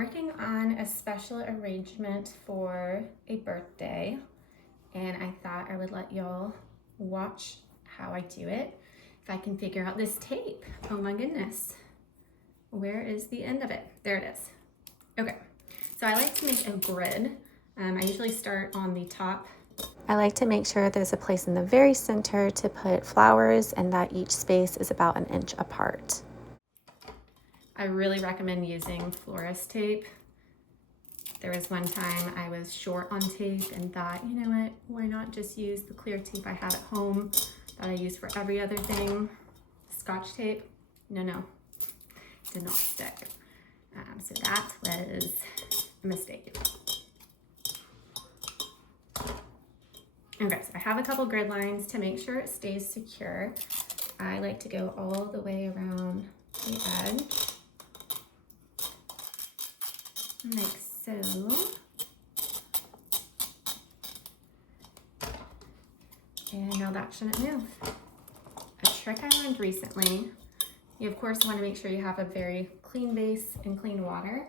working on a special arrangement for a birthday, and I thought I would let y'all watch how I do it. If I can figure out this tape. Oh my goodness. Where is the end of it? There it is. Okay, so I like to make a grid. I usually start on the top. I like to make sure there's a place in the very center to put flowers and that each space is about 1 inch apart. I really recommend using florist tape. There was one time I was short on tape and thought, you know what, why not just use the clear tape I had at home that I use for every other thing? Scotch tape? No, did not stick. So that was a mistake. Okay, so I have a couple grid lines to make sure it stays secure. I like to go all the way around the edge, like so. And now that shouldn't move. A trick I learned recently, you of course want to make sure you have a very clean base and clean water,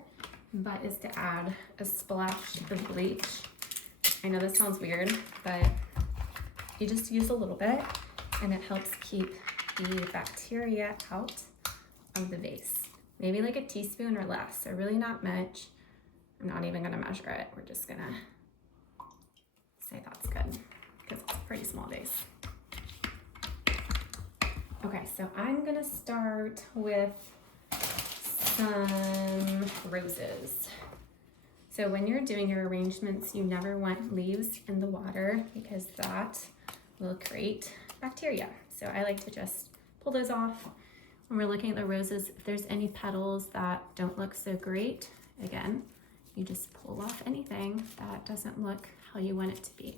but is to add a splash of bleach. I know this sounds weird, but you just use a little bit and it helps keep the bacteria out of the vase. Maybe like a teaspoon or less, so really not much. I'm not even gonna measure it. We're just gonna say that's good because it's a pretty small vase. Okay, so I'm gonna start with some roses. So when you're doing your arrangements, you never want leaves in the water because that will create bacteria. So I like to just pull those off. When we're looking at the roses, if there's any petals that don't look so great, again, you just pull off anything that doesn't look how you want it to be.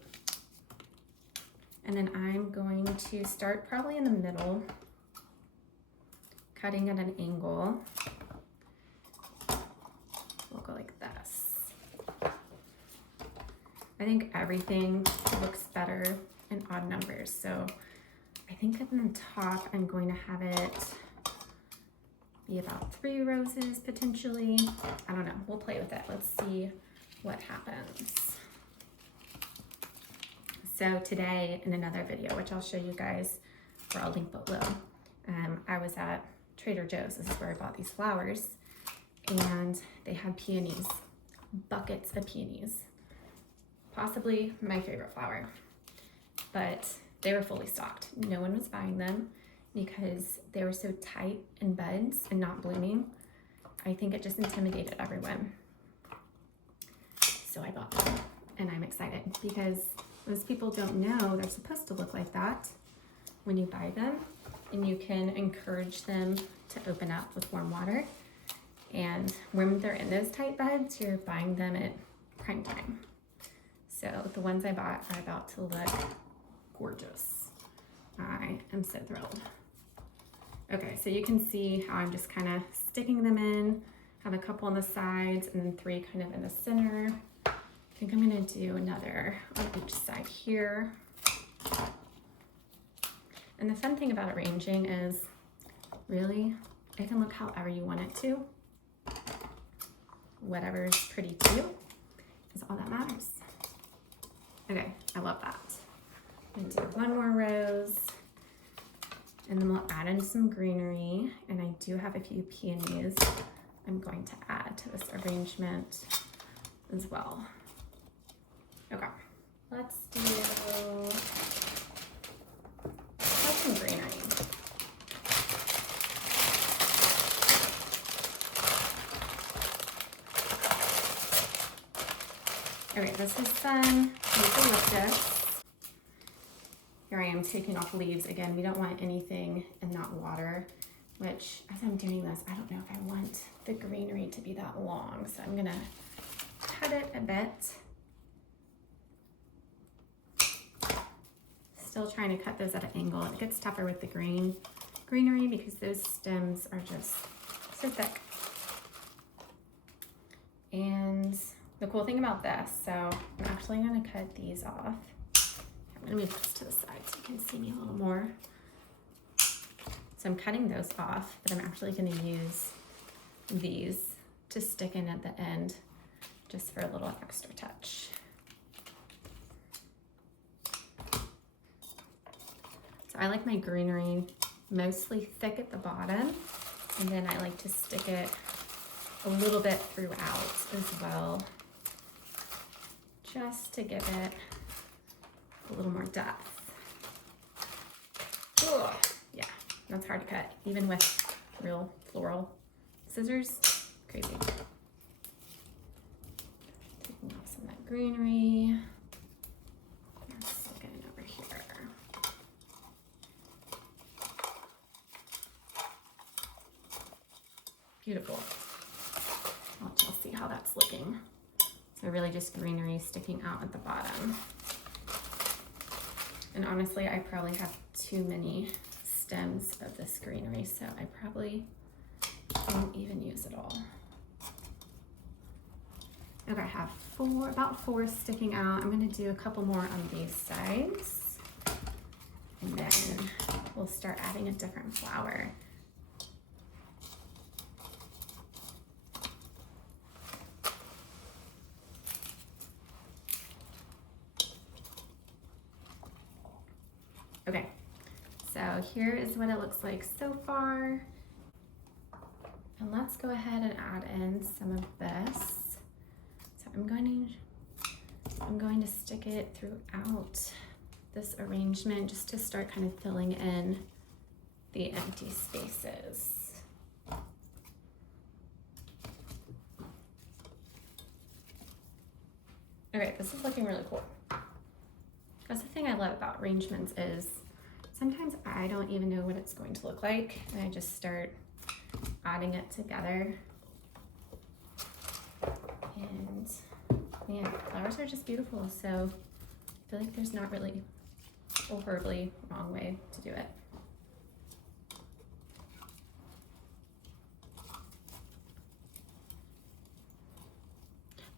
And then I'm going to start probably in the middle, cutting at an angle. We'll go like this. I think everything looks better in odd numbers. So I think at the top, I'm going to have it be about 3 roses potentially. I don't know, we'll play with it. Let's see what happens. So today in another video, which I'll show you guys, or I'll link below, I was at Trader Joe's. This is where I bought these flowers, and they had peonies, buckets of peonies. Possibly my favorite flower, but they were fully stocked. No one was buying them because they were so tight in buds and not blooming. I think it just intimidated everyone. So I bought them, and I'm excited because most people don't know they're supposed to look like that when you buy them, and you can encourage them to open up with warm water. And when they're in those tight buds, you're buying them at prime time. So the ones I bought are about to look gorgeous. I am so thrilled. Okay, so you can see how I'm just kind of sticking them in. Have a couple on the sides and then 3 kind of in the center. I think I'm gonna do another on each side here. And the fun thing about arranging is really, it can look however you want it to. Whatever's pretty to you is all that matters. Okay, I love that. I'm gonna do 1 more rose, and then we'll add in some greenery, and I do have a few peonies I'm going to add to this arrangement as well. Okay, let's do some greenery. Okay, this is some eucalyptus. Here I am taking off leaves again. We don't want anything in that water, which as I'm doing this, I don't know if I want the greenery to be that long. So I'm gonna cut it a bit. Still trying to cut those at an angle. It gets tougher with the greenery because those stems are just so thick. And the cool thing about this, so I'm actually gonna cut these off. I'm gonna move this to the side so you can see me a little more. So I'm cutting those off, but I'm actually gonna use these to stick in at the end just for a little extra touch. So I like my greenery mostly thick at the bottom, and then I like to stick it a little bit throughout as well, just to give it a little more depth. Ooh, yeah, that's hard to cut, even with real floral scissors. Crazy. Taking off some of that greenery. Stick it over here. Beautiful. I'll let y'all see how that's looking. So really just greenery sticking out at the bottom. And honestly, I probably have too many stems of this greenery, so I probably won't even use it all. Okay, I have about four sticking out. I'm gonna do a couple more on these sides, and then we'll start adding a different flower. Okay, so here is what it looks like so far. And let's go ahead and add in some of this. So I'm going to stick it throughout this arrangement just to start kind of filling in the empty spaces. Okay, this is looking really cool. That's the thing I love about arrangements is sometimes I don't even know what it's going to look like, and I just start adding it together. And man, flowers are just beautiful, so I feel like there's not really a horribly wrong way to do it.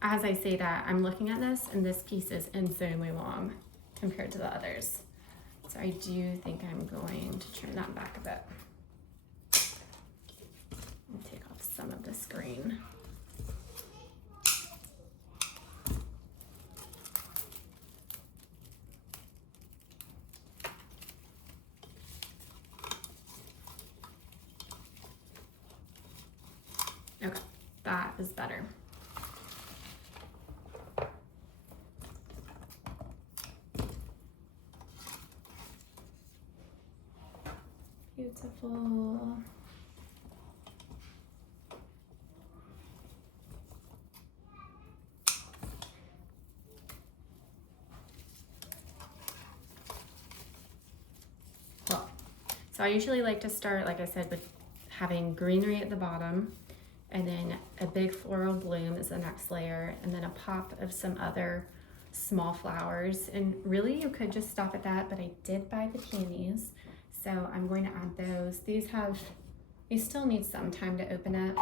As I say that, I'm looking at this, and this piece is insanely long compared to the others. So I do think I'm going to trim that back a bit. And take off some of this green. Okay, that is better. Beautiful. Well, so I usually like to start, like I said, with having greenery at the bottom, and then a big floral bloom is the next layer, and then a pop of some other small flowers. And really you could just stop at that, but I did buy the peonies, so I'm going to add those. These still need some time to open up,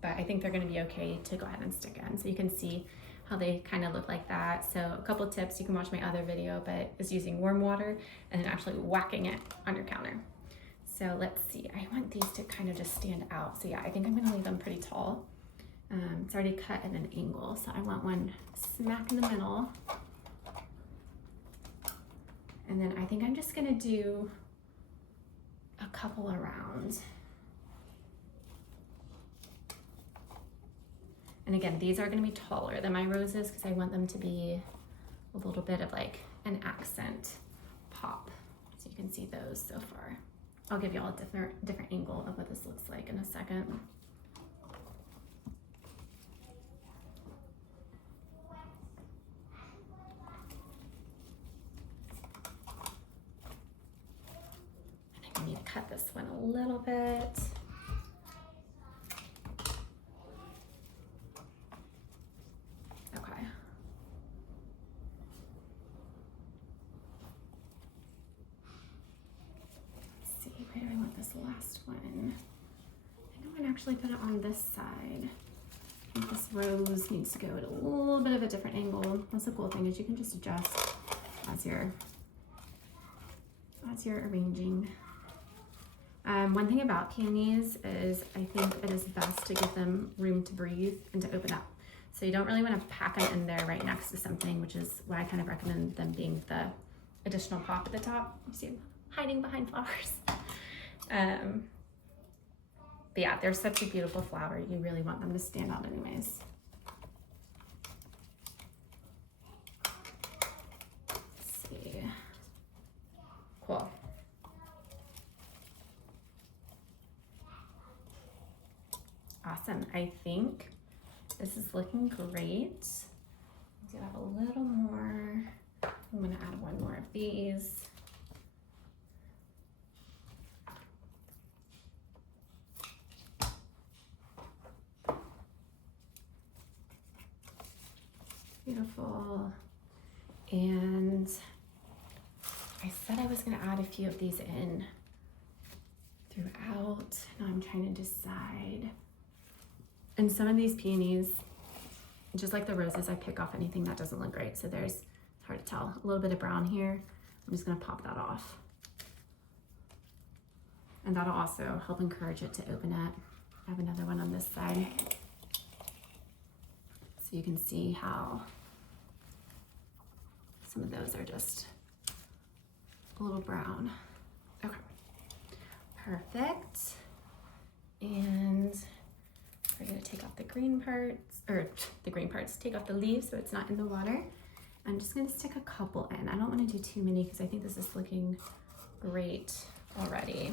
but I think they're going to be okay to go ahead and stick in. So you can see how they kind of look like that. So a couple of tips, you can watch my other video, but it's using warm water and then actually whacking it on your counter. So let's see, I want these to kind of just stand out. So yeah, I think I'm gonna leave them pretty tall. It's already cut at an angle, so I want one smack in the middle. And then I think I'm just gonna do a couple around. And again, these are gonna be taller than my roses because I want them to be a little bit of like an accent pop. So you can see those so far. I'll give you all a different angle of what this looks like in a second. I think I need to cut this one a little bit. Okay. Where do I want this last one? I think I'm gonna actually put it on this side. I think this rose needs to go at a little bit of a different angle. That's the cool thing is you can just adjust as you're arranging. One thing about peonies is I think it is best to give them room to breathe and to open up. So you don't really want to pack them in there right next to something, which is why I kind of recommend them being the additional pop at the top. You see them hiding behind flowers. But yeah, they're such a beautiful flower. You really want them to stand out anyways. Let's see. Cool. Awesome. I think this is looking great. I'm gonna have a little more. I'm gonna add one more of these. Beautiful. And I said I was gonna add a few of these in throughout. Now I'm trying to decide. And some of these peonies, just like the roses, I pick off anything that doesn't look great. So there's, it's hard to tell, a little bit of brown here. I'm just gonna pop that off. And that'll also help encourage it to open up. I have another one on this side. So you can see how some of those are just a little brown. Okay, perfect. And we're gonna take off the green parts, take off the leaves so it's not in the water. I'm just gonna stick a couple in. I don't wanna do too many because I think this is looking great already.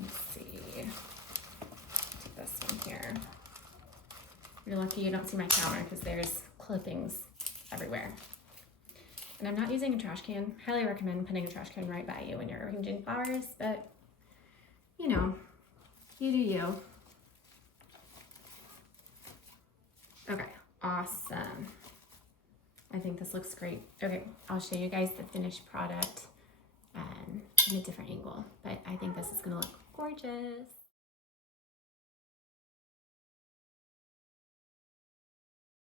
Let's see, take this one here. You're lucky you don't see my counter because there's clippings everywhere. And I'm not using a trash can. Highly recommend putting a trash can right by you when you're arranging flowers, but you know, you do you. Okay, awesome. I think this looks great. Okay, I'll show you guys the finished product in a different angle, but I think this is gonna look gorgeous.